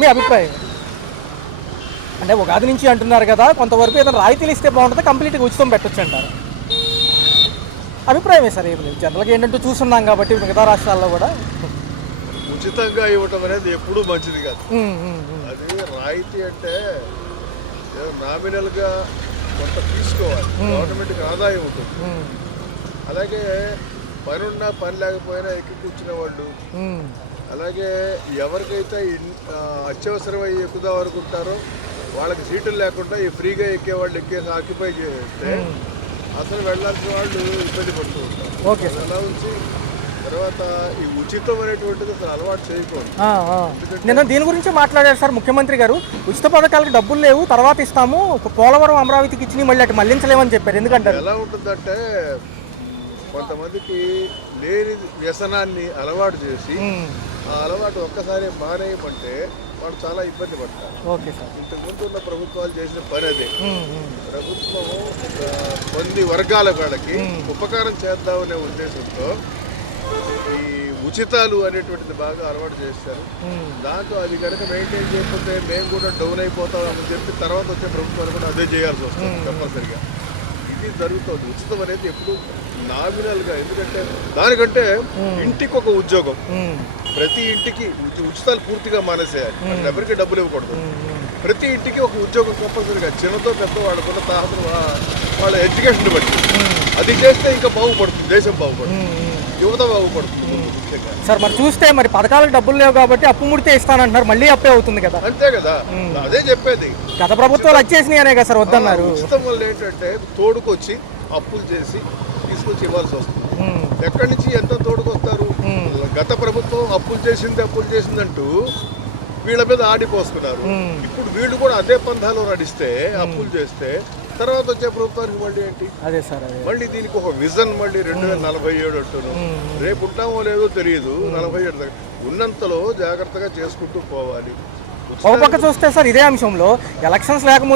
మీ అభిప్రాయం అంటే ఉగాది నుంచి అంటున్నారు కదా, కొంతవరకు ఏదైనా రాయితీలు ఇస్తే బాగుంటుంది, కంప్లీట్గా ఉచితం పెట్టొచ్చు అంటారు. అభిప్రాయమే సార్, ఏం లేదు. జనరల్గా ఏంటంటే చూస్తున్నాం కాబట్టి మిగతా రాష్ట్రాల్లో కూడా ఉచితంగా ఇవ్వటం అనేది ఎప్పుడూ మంచిది కాదు. అది రాయితీ అంటే నామినల్గా కొంత తీసుకోవాలి, గవర్నమెంట్కి ఆదాయం ఉంటుంది. అలాగే పనున్నా పని లేకపోయినా ఎక్కి కూర్చునే వాళ్ళు, అలాగే ఎవరికైతే అత్యవసరమై ఎక్కుదాం అనుకుంటారో వాళ్ళకి సీటులు లేకుండా ఈ ఫ్రీగా ఎక్కే వాళ్ళు ఎక్కేసి ఆక్యుపై చేస్తే అసలు వెళ్ళాల్సిన వాళ్ళు ఇబ్బంది పడుతూ ఉంటారు. Okay sir. అలా ఉంచి తర్వాత ఈ ఉచితం అనేటువంటిది అసలు అలవాటు చేయకూడదు. నిన్న దీని గురించి మాట్లాడారు సార్ ముఖ్యమంత్రి గారు. ఉచిత పథకాలకు డబ్బులు లేవు, తర్వాత ఇస్తాము, పోలవరం అమరావతికి ఇచ్చి మళ్ళీ అటు మళ్లించలేమని చెప్పారు. ఎందుకంటే ఎలా ఉంటుందంటే కొంతమందికి లేని వ్యసనాన్ని అలవాటు చేసి ఆ అలవాటు ఒక్కసారి మానేయమంటే వాడు చాలా ఇబ్బంది పడతారు. Okay sir. ఇంతకుముందు ఉన్న ప్రభుత్వాలు చేసిన పని అదే. ప్రభుత్వం కొన్ని వర్గాల వాళ్ళకి ఉపకారం చేద్దామనే ఉద్దేశంతో ఈ ఉచితాలు అనేటువంటిది బాగా అలవాటు చేస్తారు. దాంతో అది కనుక మెయింటైన్ చేయకపోతే మేము కూడా డౌన్ అయిపోతామని చెప్పి తర్వాత వచ్చే ప్రభుత్వాలు కూడా అదే చేయాల్సి వస్తుంది కంపల్సరిగా. ఇది జరుగుతుంది. ఉచితం అనేది ఎప్పుడు నామినల్గా, ఎందుకంటే దానికంటే ఇంటికి ఒక ఉద్యోగం, ప్రతి ఇంటికి ఉచితాలు పూర్తిగా మానేసేయాలి, ఎవరికి డబ్బులు ఇవ్వకూడదు. ప్రతి ఇంటికి ఒక ఉద్యోగం కంపల్సరిగా, చిన్నతో పెద్ద వాళ్ళకున్న తాహతను వాళ్ళ ఎడ్యుకేషన్ బట్టి అది చేస్తే ఇంకా బాగుపడుతుంది, దేశం బాగుపడుతుంది, యువత బాగుపడుతుంది ముఖ్యంగా. సార్ మరి చూస్తే మరి పథకాలకు డబ్బులు లేవు కాబట్టి అప్పు ముడితే ఇస్తానంటున్నారు, మళ్ళీ అప్పే అవుతుంది కదా. అంతే కదా, అదే చెప్పేది. గత ప్రభుత్వాలు వచ్చేసినాయి అనే కదా సార్ వద్దన్నారు. ఉచితం వల్ల ఏంటంటే తోడుకొచ్చి అప్పులు చేసి తీసుకొచ్చి ఇవ్వాల్సి వస్తుంది. ఎక్కడి నుంచి ఎంత తోడుకొస్తారు? గత ప్రభుత్వం అప్పులు చేసిందంటూ వీళ్ళ మీద ఆడిపోస్తున్నారు. ఇప్పుడు వీళ్ళు కూడా అదే పంథాలో నడిస్తే, అప్పులు చేస్తే తర్వాత వచ్చే ప్రభుత్వానికి మళ్ళీ ఏంటి? అదే సార్, మళ్ళీ దీనికి ఒక విజన్ మళ్ళీ 2047 అంటూను. రేపు ఉంటామో లేదో తెలియదు. 47 ఉన్నంతలో జాగ్రత్తగా చేసుకుంటూ పోవాలి. ఒక పక్క చూస్తే సార్ ఇదే అంశంలో ఎలక్షన్స్ లేకముందు